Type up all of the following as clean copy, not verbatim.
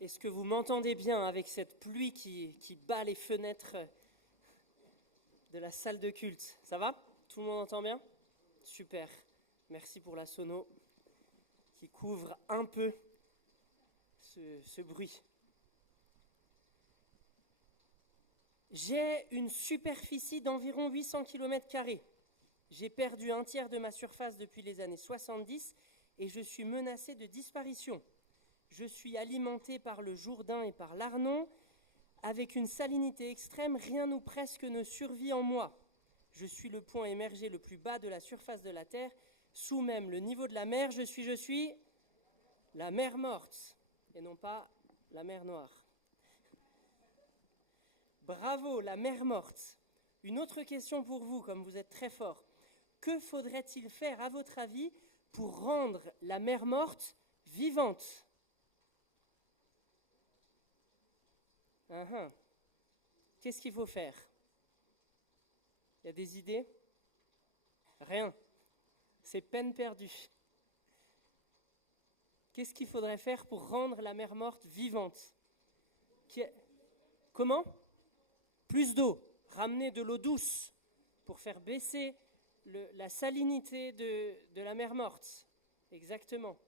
Est-ce que vous m'entendez bien avec cette pluie qui bat les fenêtres de la salle de culte? Ça va? Tout le monde entend bien? Super. Merci pour la sono qui couvre un peu ce bruit. J'ai une superficie d'environ 800 km². J'ai perdu un tiers de ma surface depuis les années 70 et je suis menacé de disparition. Je suis alimenté par le Jourdain et par l'Arnon. Avec une salinité extrême, rien ou presque ne survit en moi. Je suis le point émergé le plus bas de la surface de la Terre, sous même le niveau de la mer. Je suis la mer morte, et non pas la mer Noire. Bravo, la mer morte. Une autre question pour vous, comme vous êtes très fort. Que faudrait-il faire, à votre avis, pour rendre la mer morte vivante? Qu'est-ce qu'il faut faire? Il y a des idées? Rien. C'est peine perdue. Qu'est-ce qu'il faudrait faire pour rendre la mer morte vivante? Comment? Plus d'eau. Ramener de l'eau douce pour faire baisser la salinité de la mer morte. Exactement.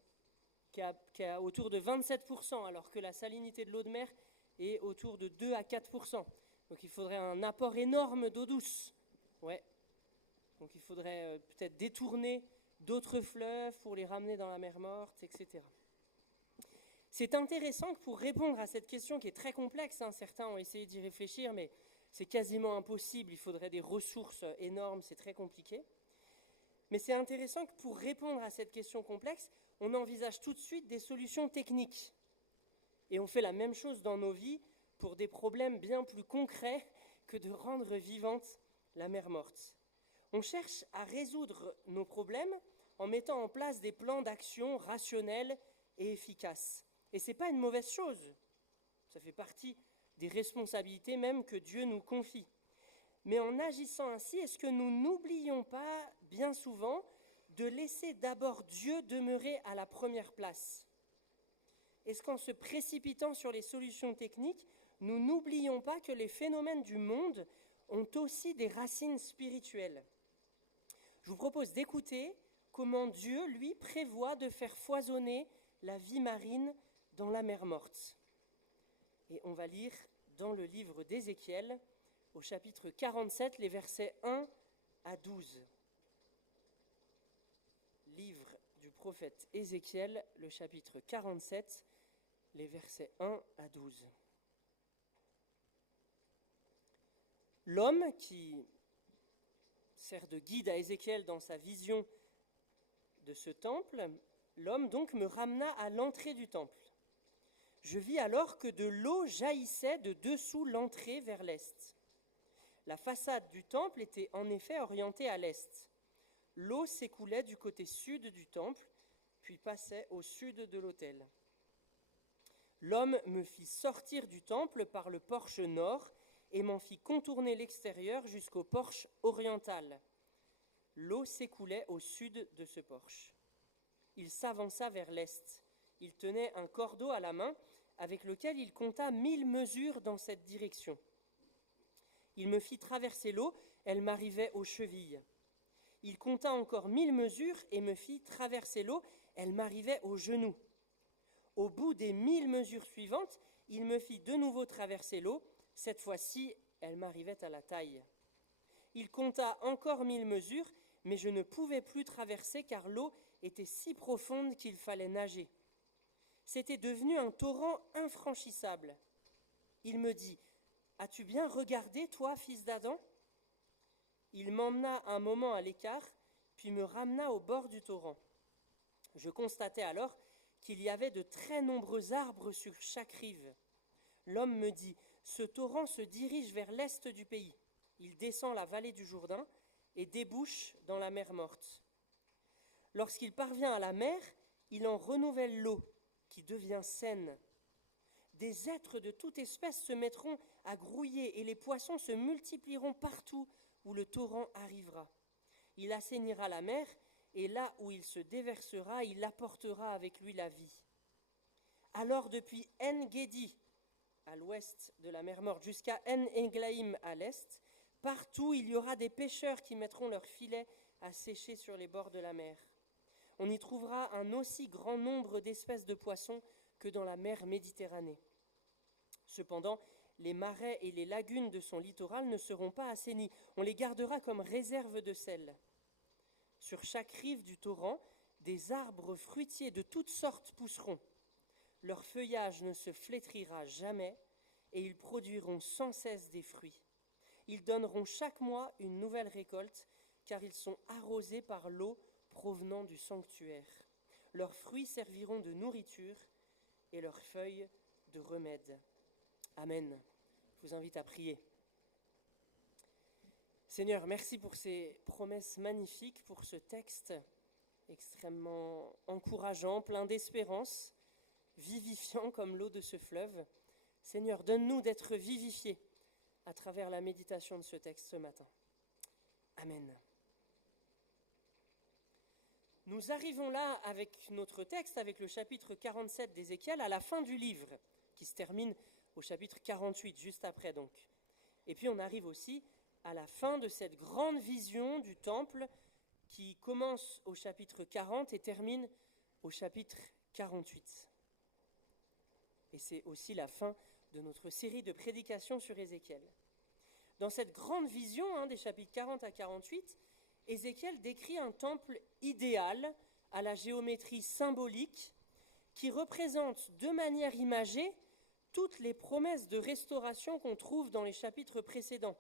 Qui est autour de 27%, alors que la salinité de l'eau de mer est autour de 2 à 4%. Donc il faudrait un apport énorme d'eau douce. Ouais. Donc il faudrait peut-être détourner d'autres fleuves pour les ramener dans la mer morte, etc. C'est intéressant que pour répondre à cette question qui est très complexe, certains ont essayé d'y réfléchir, mais c'est quasiment impossible, il faudrait des ressources énormes, c'est très compliqué. Mais c'est intéressant que pour répondre à cette question complexe, on envisage tout de suite des solutions techniques. Et on fait la même chose dans nos vies pour des problèmes bien plus concrets que de rendre vivante la mer morte. On cherche à résoudre nos problèmes en mettant en place des plans d'action rationnels et efficaces. Et ce n'est pas une mauvaise chose. Ça fait partie des responsabilités même que Dieu nous confie. Mais en agissant ainsi, est-ce que nous n'oublions pas bien souvent de laisser d'abord Dieu demeurer à la première place? Est-ce qu'en se précipitant sur les solutions techniques, nous n'oublions pas que les phénomènes du monde ont aussi des racines spirituelles? Je vous propose d'écouter comment Dieu, lui, prévoit de faire foisonner la vie marine dans la mer morte. Et on va lire dans le livre d'Ézéchiel, au chapitre 47, les versets 1 à 12. Livre du prophète Ézéchiel, le chapitre 47, les versets 1 à 12. L'homme qui sert de guide à Ézéchiel dans sa vision de ce temple, l'homme donc me ramena à l'entrée du temple. Je vis alors que de l'eau jaillissait de dessous l'entrée vers l'est. La façade du temple était en effet orientée à l'est. L'eau s'écoulait du côté sud du temple, puis passait au sud de l'autel. L'homme me fit sortir du temple par le porche nord et m'en fit contourner l'extérieur jusqu'au porche oriental. L'eau s'écoulait au sud de ce porche. Il s'avança vers l'est. Il tenait un cordeau à la main avec lequel il compta 1000 mesures dans cette direction. Il me fit traverser l'eau, elle m'arrivait aux chevilles. Il compta encore 1000 mesures et me fit traverser l'eau, elle m'arrivait aux genoux. Au bout des 1000 mesures suivantes, il me fit de nouveau traverser l'eau, cette fois-ci, elle m'arrivait à la taille. Il compta encore 1000 mesures, mais je ne pouvais plus traverser car l'eau était si profonde qu'il fallait nager. C'était devenu un torrent infranchissable. Il me dit « As-tu bien regardé, toi, fils d'Adam ?» Il m'emmena un moment à l'écart, puis me ramena au bord du torrent. Je constatai alors qu'il y avait de très nombreux arbres sur chaque rive. L'homme me dit « Ce torrent se dirige vers l'est du pays. Il descend la vallée du Jourdain et débouche dans la mer morte. Lorsqu'il parvient à la mer, il en renouvelle l'eau, qui devient saine. Des êtres de toute espèce se mettront à grouiller et les poissons se multiplieront partout où le torrent arrivera. Il assainira la mer et là où il se déversera, il apportera avec lui la vie. Alors depuis En-Gedi, à l'ouest de la mer Morte, jusqu'à En-Eglaïm à l'est, partout il y aura des pêcheurs qui mettront leurs filets à sécher sur les bords de la mer. On y trouvera un aussi grand nombre d'espèces de poissons que dans la mer Méditerranée. Cependant, les marais et les lagunes de son littoral ne seront pas assainis. On les gardera comme réserve de sel. Sur chaque rive du torrent, des arbres fruitiers de toutes sortes pousseront. Leur feuillage ne se flétrira jamais et ils produiront sans cesse des fruits. Ils donneront chaque mois une nouvelle récolte car ils sont arrosés par l'eau provenant du sanctuaire. Leurs fruits serviront de nourriture et leurs feuilles de remède. Amen. Je vous invite à prier. Seigneur, merci pour ces promesses magnifiques, pour ce texte extrêmement encourageant, plein d'espérance, vivifiant comme l'eau de ce fleuve. Seigneur, donne-nous d'être vivifiés à travers la méditation de ce texte ce matin. Amen. Nous arrivons là avec notre texte, avec le chapitre 47 d'Ézéchiel, à la fin du livre, qui se termine au chapitre 48, juste après donc. Et puis on arrive aussi à la fin de cette grande vision du temple qui commence au chapitre 40 et termine au chapitre 48. Et c'est aussi la fin de notre série de prédications sur Ézéchiel. Dans cette grande vision des chapitres 40 à 48, Ézéchiel décrit un temple idéal à la géométrie symbolique qui représente de manière imagée toutes les promesses de restauration qu'on trouve dans les chapitres précédents.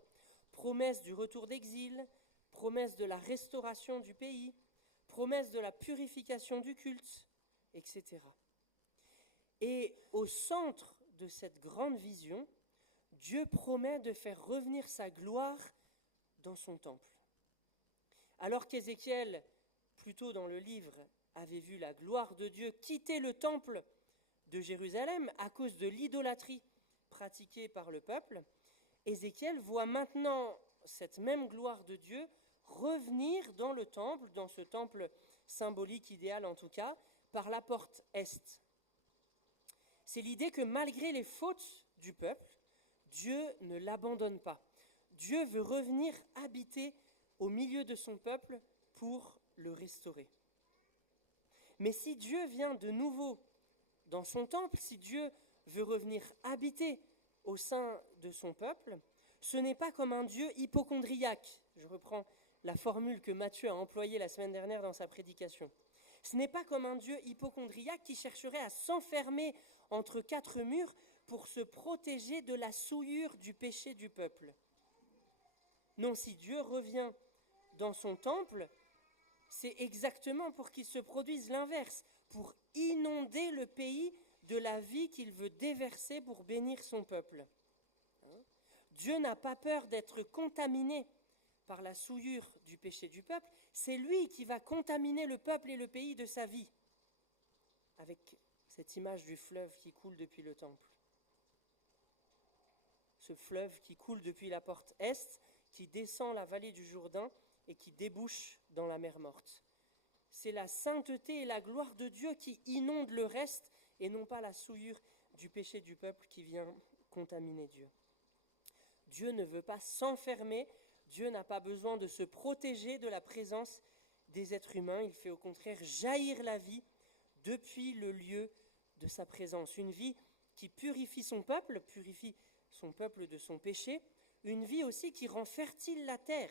Promesses du retour d'exil, promesses de la restauration du pays, promesses de la purification du culte, etc. Et au centre de cette grande vision, Dieu promet de faire revenir sa gloire dans son temple. Alors qu'Ézéchiel, plus tôt dans le livre, avait vu la gloire de Dieu quitter le temple de Jérusalem à cause de l'idolâtrie pratiquée par le peuple, Ézéchiel voit maintenant cette même gloire de Dieu revenir dans le temple, dans ce temple symbolique idéal en tout cas, par la porte est. C'est l'idée que malgré les fautes du peuple, Dieu ne l'abandonne pas. Dieu veut revenir habiter au milieu de son peuple pour le restaurer. Mais si Dieu vient de nouveau dans son temple, si Dieu veut revenir habiter au sein de son peuple, ce n'est pas comme un Dieu hypocondriaque. Je reprends la formule que Matthieu a employée la semaine dernière dans sa prédication. Ce n'est pas comme un Dieu hypocondriaque qui chercherait à s'enfermer entre quatre murs pour se protéger de la souillure du péché du peuple. Non, si Dieu revient dans son temple, c'est exactement pour qu'il se produise l'inverse, pour inonder le pays de la vie qu'il veut déverser pour bénir son peuple. Dieu n'a pas peur d'être contaminé par la souillure du péché du peuple, c'est lui qui va contaminer le peuple et le pays de sa vie, avec cette image du fleuve qui coule depuis le temple. Ce fleuve qui coule depuis la porte est, qui descend la vallée du Jourdain et qui débouche dans la mer Morte. C'est la sainteté et la gloire de Dieu qui inondent le reste et non pas la souillure du péché du peuple qui vient contaminer Dieu. Dieu ne veut pas s'enfermer, Dieu n'a pas besoin de se protéger de la présence des êtres humains, il fait au contraire jaillir la vie depuis le lieu de sa présence. Une vie qui purifie son peuple de son péché, une vie aussi qui rend fertile la terre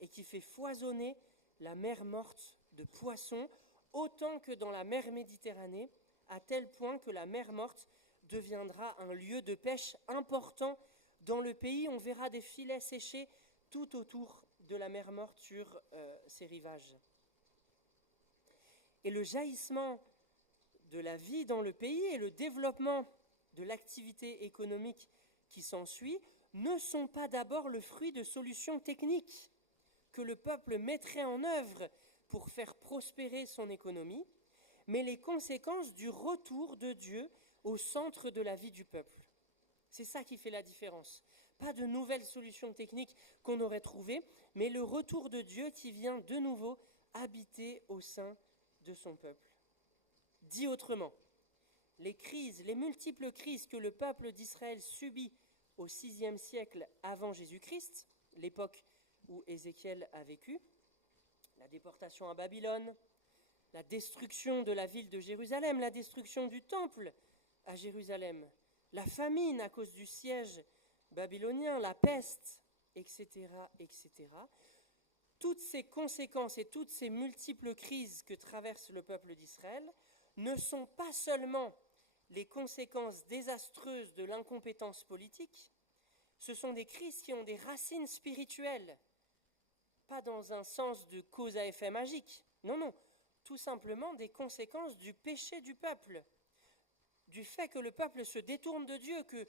et qui fait foisonner la mer Morte de poissons, autant que dans la mer Méditerranée, à tel point que la mer Morte deviendra un lieu de pêche important dans le pays. On verra des filets séchés tout autour de la mer Morte sur ses rivages. Et le jaillissement de la vie dans le pays et le développement de l'activité économique qui s'ensuit ne sont pas d'abord le fruit de solutions techniques que le peuple mettrait en œuvre pour faire prospérer son économie, mais les conséquences du retour de Dieu au centre de la vie du peuple. C'est ça qui fait la différence. Pas de nouvelles solutions techniques qu'on aurait trouvées, mais le retour de Dieu qui vient de nouveau habiter au sein de son peuple. Dit autrement, les crises, les multiples crises que le peuple d'Israël subit au VIe siècle avant Jésus-Christ, l'époque où Ézéchiel a vécu, la déportation à Babylone, la destruction de la ville de Jérusalem, la destruction du temple à Jérusalem, la famine à cause du siège babylonien, la peste, etc., etc. Toutes ces conséquences et toutes ces multiples crises que traverse le peuple d'Israël ne sont pas seulement les conséquences désastreuses de l'incompétence politique, ce sont des crises qui ont des racines spirituelles, pas dans un sens de cause à effet magique, non, tout simplement des conséquences du péché du peuple, du fait que le peuple se détourne de Dieu, que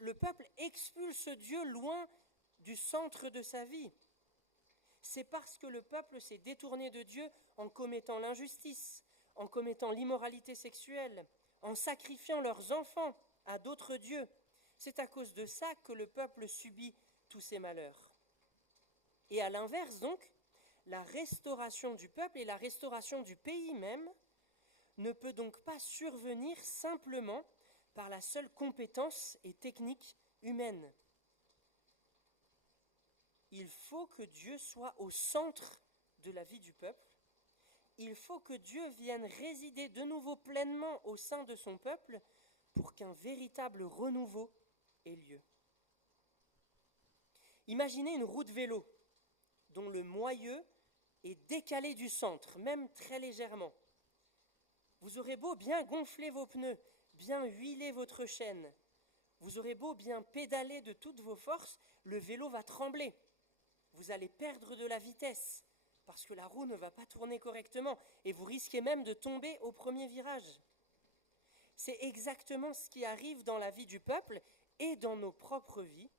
le peuple expulse Dieu loin du centre de sa vie. C'est parce que le peuple s'est détourné de Dieu en commettant l'injustice, en commettant l'immoralité sexuelle, en sacrifiant leurs enfants à d'autres dieux. C'est à cause de ça que le peuple subit tous ces malheurs. Et à l'inverse donc, la restauration du peuple et la restauration du pays même ne peut donc pas survenir simplement par la seule compétence et technique humaine. Il faut que Dieu soit au centre de la vie du peuple. Il faut que Dieu vienne résider de nouveau pleinement au sein de son peuple pour qu'un véritable renouveau ait lieu. Imaginez une roue de vélo dont le moyeu est décalé du centre, même très légèrement. Vous aurez beau bien gonfler vos pneus, bien huiler votre chaîne, vous aurez beau bien pédaler de toutes vos forces, le vélo va trembler. Vous allez perdre de la vitesse parce que la roue ne va pas tourner correctement et vous risquez même de tomber au premier virage. C'est exactement ce qui arrive dans la vie du peuple et dans nos propres vies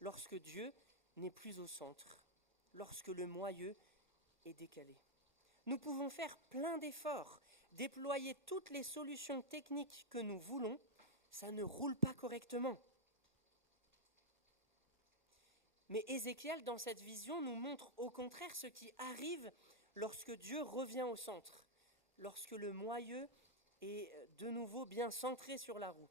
lorsque Dieu n'est plus au centre, lorsque le moyeu est décalé. Nous pouvons faire plein d'efforts, déployer toutes les solutions techniques que nous voulons, ça ne roule pas correctement. Mais Ézéchiel, dans cette vision, nous montre au contraire ce qui arrive lorsque Dieu revient au centre, lorsque le moyeu est de nouveau bien centré sur la roue.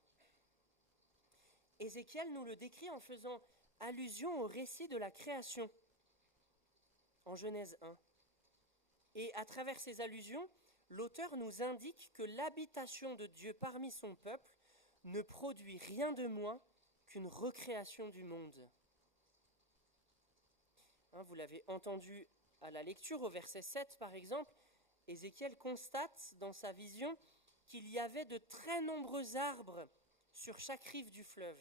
Ézéchiel nous le décrit en faisant allusion au récit de la création, en Genèse 1. Et à travers ces allusions, l'auteur nous indique que l'habitation de Dieu parmi son peuple ne produit rien de moins qu'une recréation du monde. Vous l'avez entendu à la lecture, au verset 7 par exemple, Ézéchiel constate dans sa vision qu'il y avait de très nombreux arbres sur chaque rive du fleuve.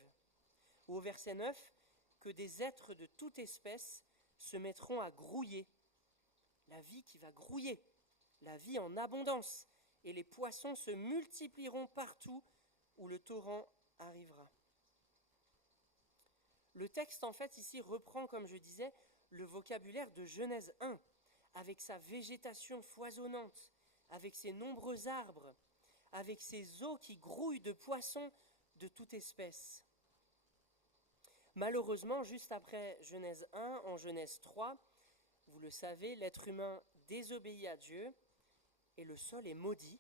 Ou au verset 9, que des êtres de toute espèce se mettront à grouiller. La vie qui va grouiller, la vie en abondance, et les poissons se multiplieront partout où le torrent arrivera. Le texte en fait ici reprend, comme je disais, le vocabulaire de Genèse 1, avec sa végétation foisonnante, avec ses nombreux arbres, avec ses eaux qui grouillent de poissons de toute espèce. Malheureusement, juste après Genèse 1, en Genèse 3, vous le savez, l'être humain désobéit à Dieu et le sol est maudit.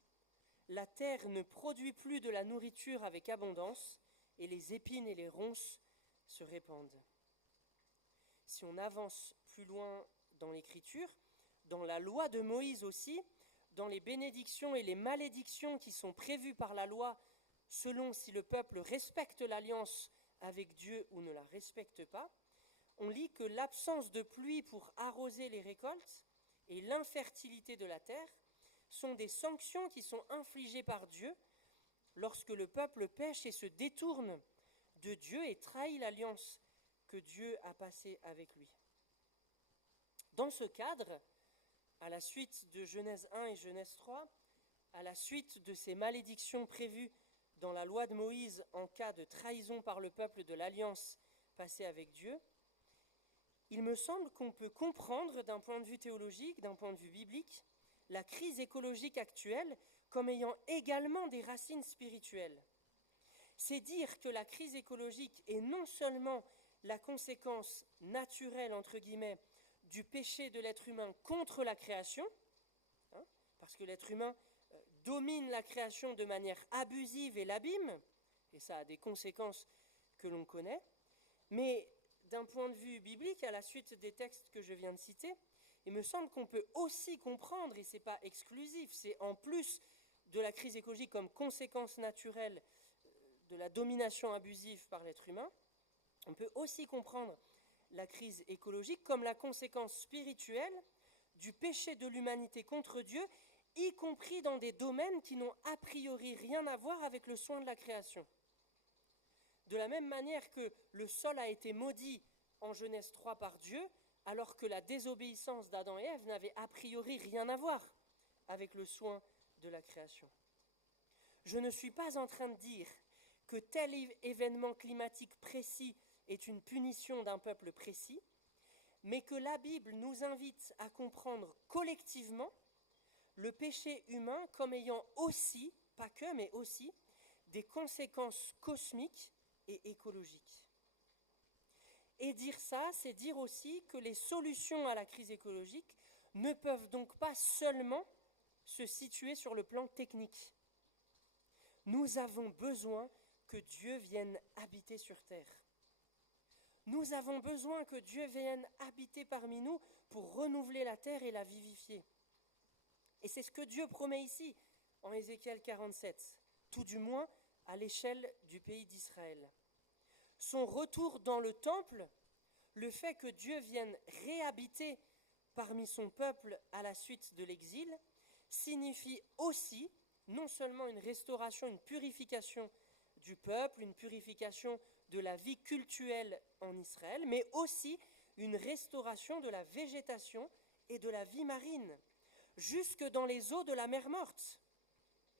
La terre ne produit plus de la nourriture avec abondance et les épines et les ronces se répandent. Si on avance plus loin dans l'Écriture, dans la loi de Moïse aussi, dans les bénédictions et les malédictions qui sont prévues par la loi, selon si le peuple respecte l'alliance avec Dieu ou ne la respecte pas, on lit que l'absence de pluie pour arroser les récoltes et l'infertilité de la terre sont des sanctions qui sont infligées par Dieu lorsque le peuple pêche et se détourne de Dieu et trahit l'alliance que Dieu a passée avec lui. Dans ce cadre, à la suite de Genèse 1 et Genèse 3, à la suite de ces malédictions prévues dans la loi de Moïse en cas de trahison par le peuple de l'alliance passée avec Dieu, il me semble qu'on peut comprendre d'un point de vue théologique, d'un point de vue biblique, la crise écologique actuelle comme ayant également des racines spirituelles. C'est dire que la crise écologique est non seulement la conséquence naturelle, entre guillemets, du péché de l'être humain contre la création, parce que l'être humain domine la création de manière abusive et l'abîme, et ça a des conséquences que l'on connaît, mais d'un point de vue biblique, à la suite des textes que je viens de citer, il me semble qu'on peut aussi comprendre, et ce n'est pas exclusif, c'est en plus de la crise écologique comme conséquence naturelle de la domination abusive par l'être humain, on peut aussi comprendre la crise écologique comme la conséquence spirituelle du péché de l'humanité contre Dieu, y compris dans des domaines qui n'ont a priori rien à voir avec le soin de la création. De la même manière que le sol a été maudit en Genèse 3 par Dieu, alors que la désobéissance d'Adam et Ève n'avait a priori rien à voir avec le soin de la création. Je ne suis pas en train de dire que tel événement climatique précis est une punition d'un peuple précis, mais que la Bible nous invite à comprendre collectivement le péché humain comme ayant aussi, pas que, mais aussi, des conséquences cosmiques et écologiques. Et dire ça, c'est dire aussi que les solutions à la crise écologique ne peuvent donc pas seulement se situer sur le plan technique. Nous avons besoin que Dieu vienne habiter sur terre. Nous avons besoin que Dieu vienne habiter parmi nous pour renouveler la terre et la vivifier. Et c'est ce que Dieu promet ici, en Ézéchiel 47, tout du moins à l'échelle du pays d'Israël. Son retour dans le temple, le fait que Dieu vienne réhabiter parmi son peuple à la suite de l'exil, signifie aussi non seulement une restauration, une purification du peuple, une purification de la vie cultuelle en Israël, mais aussi une restauration de la végétation et de la vie marine, jusque dans les eaux de la mer Morte.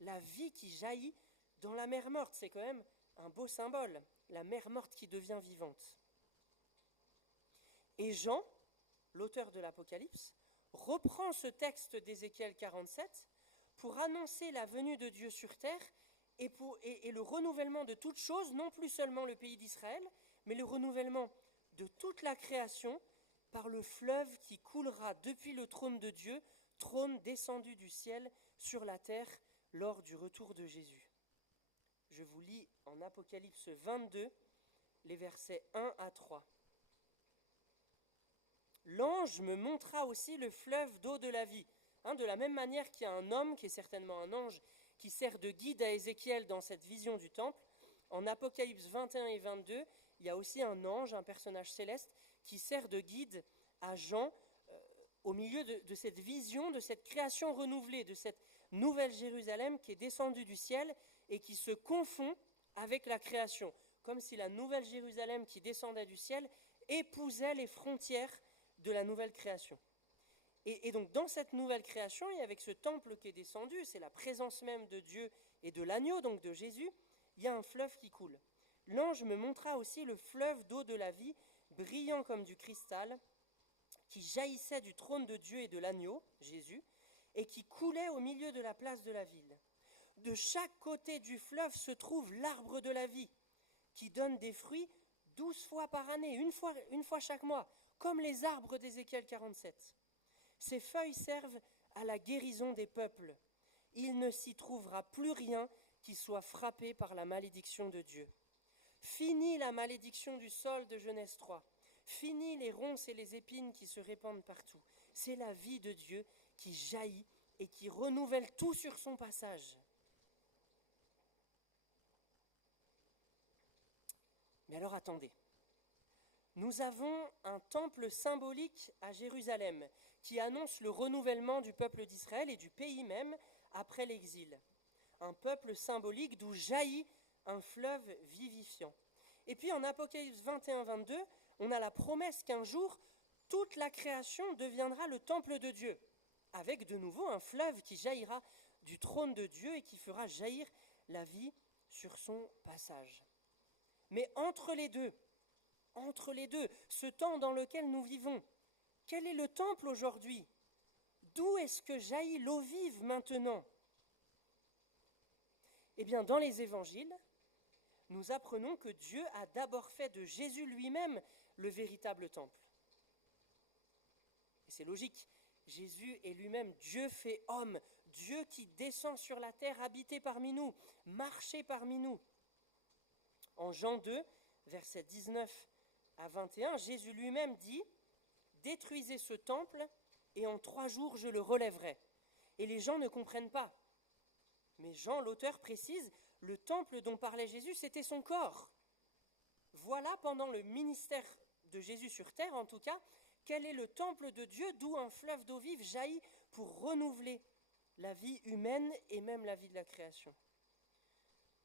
La vie qui jaillit dans la mer Morte, c'est quand même un beau symbole, la mer Morte qui devient vivante. Et Jean, l'auteur de l'Apocalypse, reprend ce texte d'Ézéchiel 47 pour annoncer la venue de Dieu sur terre et le renouvellement de toutes choses, non plus seulement le pays d'Israël, mais le renouvellement de toute la création par le fleuve qui coulera depuis le trône de Dieu, trône descendu du ciel sur la terre lors du retour de Jésus. Je vous lis en Apocalypse 22, les versets 1 à 3. L'ange me montra aussi le fleuve d'eau de la vie. De la même manière qu'il y a un homme, qui est certainement un ange, qui sert de guide à Ézéchiel dans cette vision du temple, en Apocalypse 21 et 22, il y a aussi un ange, un personnage céleste, qui sert de guide à Jean au milieu de cette vision, de cette création renouvelée, de cette nouvelle Jérusalem qui est descendue du ciel et qui se confond avec la création, comme si la nouvelle Jérusalem qui descendait du ciel épousait les frontières de la nouvelle création. Et donc dans cette nouvelle création, et avec ce temple qui est descendu, c'est la présence même de Dieu et de l'agneau, donc de Jésus, il y a un fleuve qui coule. L'ange me montra aussi le fleuve d'eau de la vie, brillant comme du cristal, qui jaillissait du trône de Dieu et de l'agneau, Jésus, et qui coulait au milieu de la place de la ville. De chaque côté du fleuve se trouve l'arbre de la vie, qui donne des fruits 12 fois par année, une fois chaque mois, comme les arbres d'Ézéchiel 47. Ces feuilles servent à la guérison des peuples. Il ne s'y trouvera plus rien qui soit frappé par la malédiction de Dieu. Fini la malédiction du sol de Genèse 3. Fini les ronces et les épines qui se répandent partout. C'est la vie de Dieu qui jaillit et qui renouvelle tout sur son passage. Mais alors attendez. Nous avons un temple symbolique à Jérusalem qui annonce le renouvellement du peuple d'Israël et du pays même après l'exil. Un peuple symbolique d'où jaillit un fleuve vivifiant. Et puis en Apocalypse 21-22, on a la promesse qu'un jour, toute la création deviendra le temple de Dieu, avec de nouveau un fleuve qui jaillira du trône de Dieu et qui fera jaillir la vie sur son passage. Mais entre les deux, ce temps dans lequel nous vivons, quel est le temple aujourd'hui? D'où est-ce que jaillit l'eau vive maintenant? Eh bien, dans les évangiles, nous apprenons que Dieu a d'abord fait de Jésus lui-même le véritable temple. Et c'est logique, Jésus est lui-même Dieu fait homme, Dieu qui descend sur la terre, habiter parmi nous, marcher parmi nous. En Jean 2, versets 19 à 21, Jésus lui-même dit « Détruisez ce temple et en 3 jours je le relèverai. » Et les gens ne comprennent pas. Mais Jean, l'auteur, précise « Le temple dont parlait Jésus, c'était son corps. » Voilà, pendant le ministère de Jésus sur terre, en tout cas, quel est le temple de Dieu d'où un fleuve d'eau vive jaillit pour renouveler la vie humaine et même la vie de la création.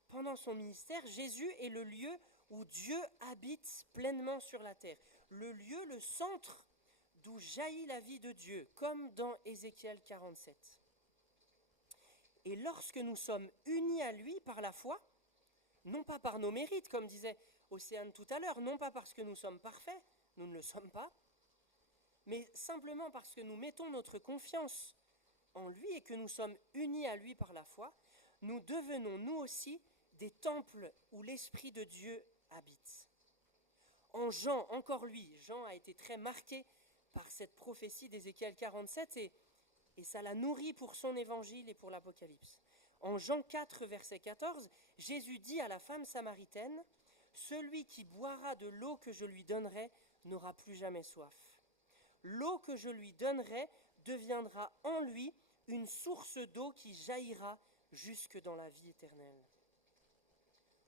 Pendant son ministère, Jésus est le lieu où Dieu habite pleinement sur la terre. Le lieu, le centre d'où jaillit la vie de Dieu, comme dans Ézéchiel 47. Et lorsque nous sommes unis à lui par la foi, non pas par nos mérites, comme disait Océane tout à l'heure, non pas parce que nous sommes parfaits, nous ne le sommes pas, mais simplement parce que nous mettons notre confiance en lui et que nous sommes unis à lui par la foi, nous devenons nous aussi des temples où l'Esprit de Dieu habite. En Jean, encore lui, Jean a été très marqué par cette prophétie d'Ézéchiel 47 et ça l'a nourri pour son évangile et pour l'Apocalypse. En Jean 4, verset 14, Jésus dit à la femme samaritaine « Celui qui boira de l'eau que je lui donnerai n'aura plus jamais soif. L'eau que je lui donnerai deviendra en lui une source d'eau qui jaillira jusque dans la vie éternelle. »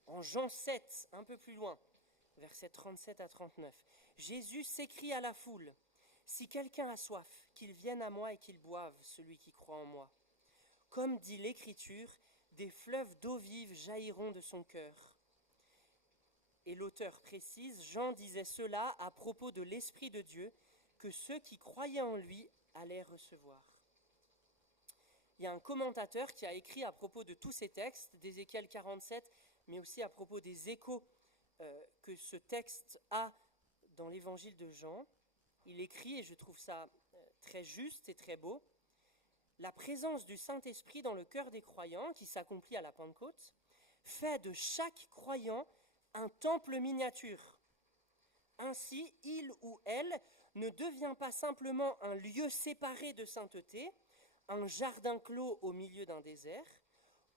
En Jean 7, un peu plus loin, versets 37 à 39, Jésus s'écrie à la foule « Si quelqu'un a soif, qu'il vienne à moi et qu'il boive, celui qui croit en moi. Comme dit l'Écriture, des fleuves d'eau vive jailliront de son cœur. » Et l'auteur précise, Jean disait cela à propos de l'Esprit de Dieu, que ceux qui croyaient en lui allaient recevoir. Il y a un commentateur qui a écrit à propos de tous ces textes, d'Ézéchiel 47, mais aussi à propos des échos que ce texte a dans l'évangile de Jean. Il écrit, et je trouve ça très juste et très beau, « La présence du Saint-Esprit dans le cœur des croyants, qui s'accomplit à la Pentecôte, fait de chaque croyant un temple miniature. Ainsi, il ou elle ne devient pas simplement un lieu séparé de sainteté, un jardin clos au milieu d'un désert.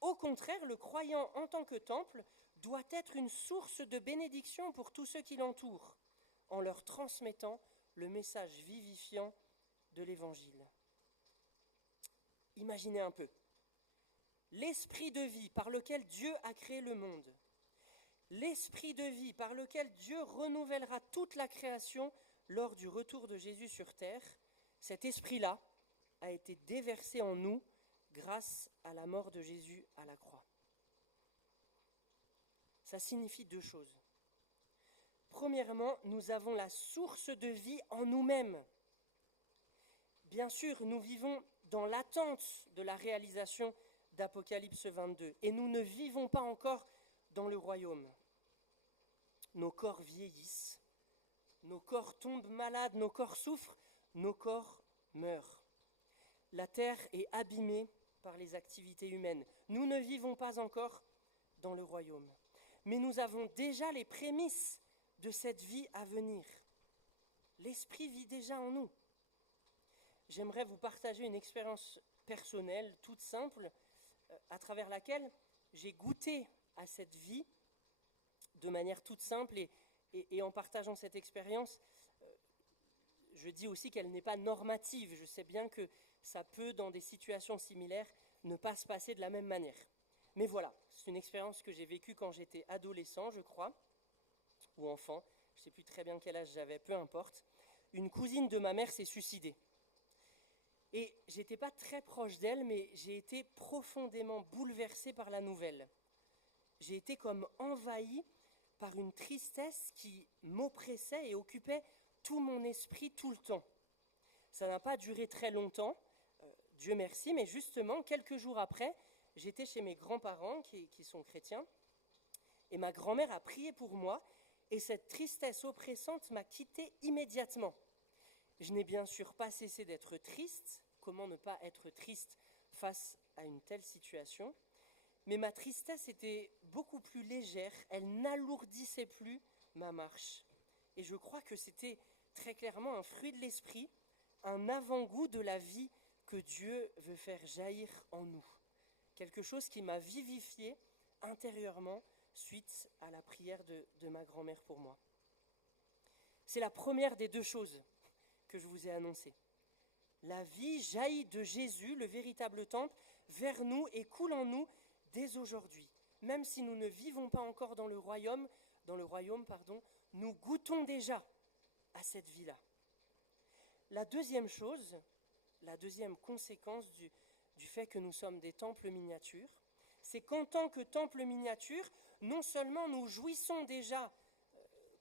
Au contraire, le croyant en tant que temple doit être une source de bénédiction pour tous ceux qui l'entourent, en leur transmettant le message vivifiant de l'Évangile. » Imaginez un peu. L'esprit de vie par lequel Dieu a créé le monde, l'esprit de vie par lequel Dieu renouvellera toute la création lors du retour de Jésus sur terre, cet esprit-là a été déversé en nous grâce à la mort de Jésus à la croix. Ça signifie 2 choses. Premièrement, nous avons la source de vie en nous-mêmes. Bien sûr, nous vivons dans l'attente de la réalisation d'Apocalypse 22 et nous ne vivons pas encore dans le royaume. Nos corps vieillissent, nos corps tombent malades, nos corps souffrent, nos corps meurent. La terre est abîmée par les activités humaines. Nous ne vivons pas encore dans le royaume. Mais nous avons déjà les prémices de cette vie à venir. L'Esprit vit déjà en nous. J'aimerais vous partager une expérience personnelle, toute simple, à travers laquelle j'ai goûté à cette vie de manière toute simple et en partageant cette expérience, je dis aussi qu'elle n'est pas normative. Je sais bien que ça peut, dans des situations similaires, ne pas se passer de la même manière. Mais voilà, c'est une expérience que j'ai vécue quand j'étais adolescent, je crois, ou enfant, je ne sais plus très bien quel âge j'avais, peu importe. Une cousine de ma mère s'est suicidée. Et j'étais pas très proche d'elle, mais j'ai été profondément bouleversé par la nouvelle. J'ai été comme envahi par une tristesse qui m'oppressait et occupait tout mon esprit tout le temps. Ça n'a pas duré très longtemps, Dieu merci, mais justement, quelques jours après, j'étais chez mes grands-parents qui sont chrétiens, et ma grand-mère a prié pour moi, et cette tristesse oppressante m'a quitté immédiatement. Je n'ai bien sûr pas cessé d'être triste, comment ne pas être triste face à une telle situation, mais ma tristesse était beaucoup plus légère, elle n'alourdissait plus ma marche. Et je crois que c'était très clairement un fruit de l'esprit, un avant-goût de la vie que Dieu veut faire jaillir en nous. Quelque chose qui m'a vivifié intérieurement suite à la prière de ma grand-mère pour moi. C'est la première des deux choses que je vous ai annoncées. La vie jaillit de Jésus, le véritable temple, vers nous et coule en nous dès aujourd'hui. Même si nous ne vivons pas encore dans le royaume, nous goûtons déjà à cette vie-là. La deuxième chose, la deuxième conséquence du fait que nous sommes des temples miniatures, c'est qu'en tant que temple miniature, non seulement nous jouissons déjà,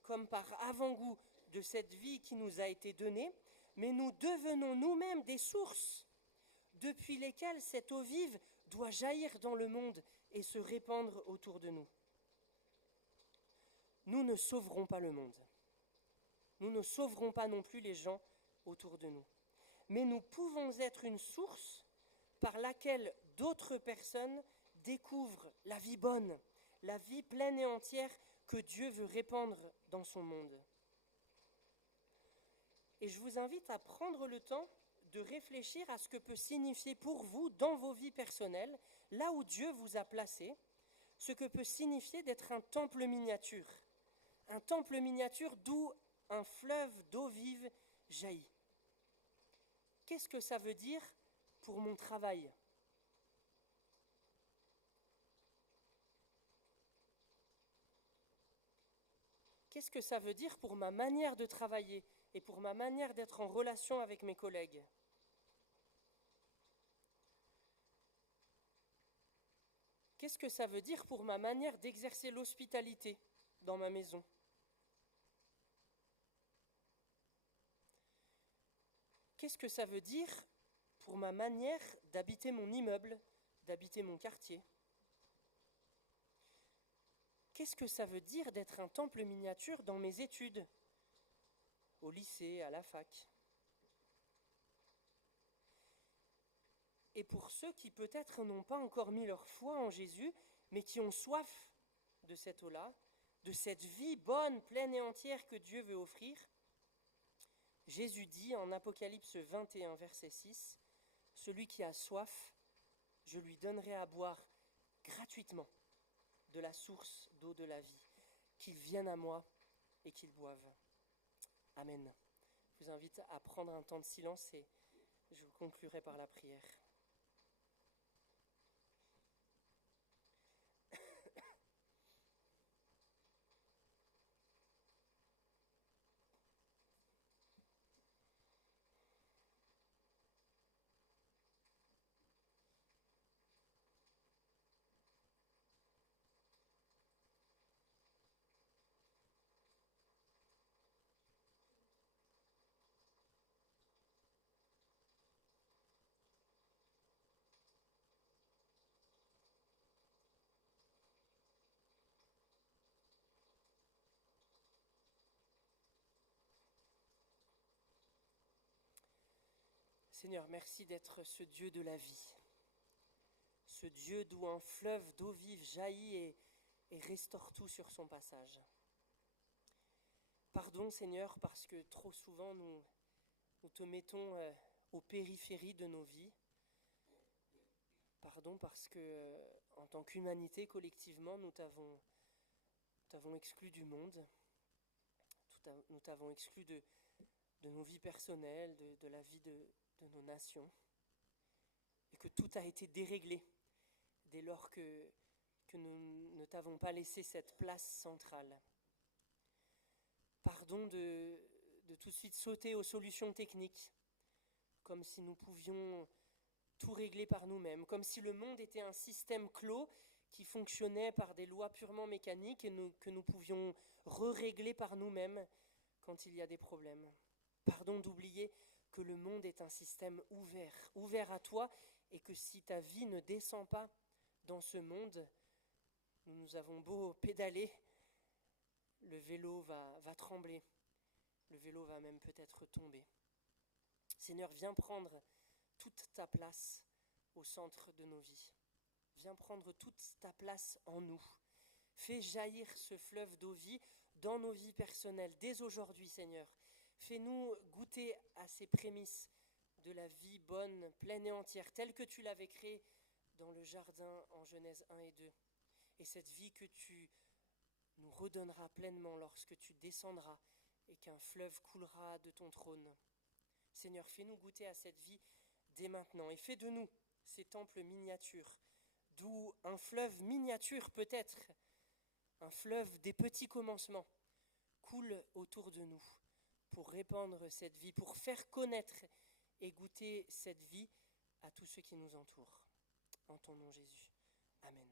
comme par avant-goût, de cette vie qui nous a été donnée, mais nous devenons nous-mêmes des sources depuis lesquelles cette eau vive doit jaillir dans le monde et se répandre autour de nous. Nous ne sauverons pas le monde. Nous ne sauverons pas non plus les gens autour de nous. Mais nous pouvons être une source par laquelle d'autres personnes découvrent la vie bonne, la vie pleine et entière que Dieu veut répandre dans son monde. Et je vous invite à prendre le temps de réfléchir à ce que peut signifier pour vous, dans vos vies personnelles, là où Dieu vous a placé, ce que peut signifier d'être un temple miniature. Un temple miniature d'où un fleuve d'eau vive jaillit. Qu'est-ce que ça veut dire pour mon travail ? Qu'est-ce que ça veut dire pour ma manière de travailler et pour ma manière d'être en relation avec mes collègues ? Qu'est-ce que ça veut dire pour ma manière d'exercer l'hospitalité dans ma maison ? Qu'est-ce que ça veut dire pour ma manière d'habiter mon immeuble, d'habiter mon quartier ? Qu'est-ce que ça veut dire d'être un temple miniature dans mes études, au lycée, à la fac ? Et pour ceux qui peut-être n'ont pas encore mis leur foi en Jésus, mais qui ont soif de cette eau-là, de cette vie bonne, pleine et entière que Dieu veut offrir, Jésus dit en Apocalypse 21, verset 6, « Celui qui a soif, je lui donnerai à boire gratuitement de la source d'eau de la vie, qu'il vienne à moi et qu'il boive. » Amen. Je vous invite à prendre un temps de silence et je vous conclurai par la prière. Seigneur, merci d'être ce Dieu de la vie, ce Dieu d'où un fleuve d'eau vive jaillit et restaure tout sur son passage. Pardon Seigneur, parce que trop souvent nous te mettons aux périphéries de nos vies. Pardon parce que, en tant qu'humanité, collectivement, nous t'avons exclu du monde, nous t'avons exclu de nos vies personnelles, de la vie de nos nations, et que tout a été déréglé dès lors que nous ne t'avons pas laissé cette place centrale. Pardon de tout de suite sauter aux solutions techniques, comme si nous pouvions tout régler par nous-mêmes, comme si le monde était un système clos qui fonctionnait par des lois purement mécaniques et que nous pouvions régler par nous-mêmes quand il y a des problèmes. Pardon d'oublier que le monde est un système ouvert à toi, et que si ta vie ne descend pas dans ce monde, nous avons beau pédaler, le vélo va trembler, le vélo va même peut-être tomber. Seigneur, viens prendre toute ta place au centre de nos vies. Viens prendre toute ta place en nous. Fais jaillir ce fleuve d'eau vie dans nos vies personnelles, dès aujourd'hui, Seigneur. Fais-nous goûter à ces prémices de la vie bonne, pleine et entière, telle que tu l'avais créée dans le jardin en Genèse 1 et 2. Et cette vie que tu nous redonneras pleinement lorsque tu descendras et qu'un fleuve coulera de ton trône. Seigneur, fais-nous goûter à cette vie dès maintenant et fais de nous ces temples miniatures, d'où un fleuve miniature peut-être, un fleuve des petits commencements, coule autour de nous pour répandre cette vie, pour faire connaître et goûter cette vie à tous ceux qui nous entourent. En ton nom Jésus. Amen.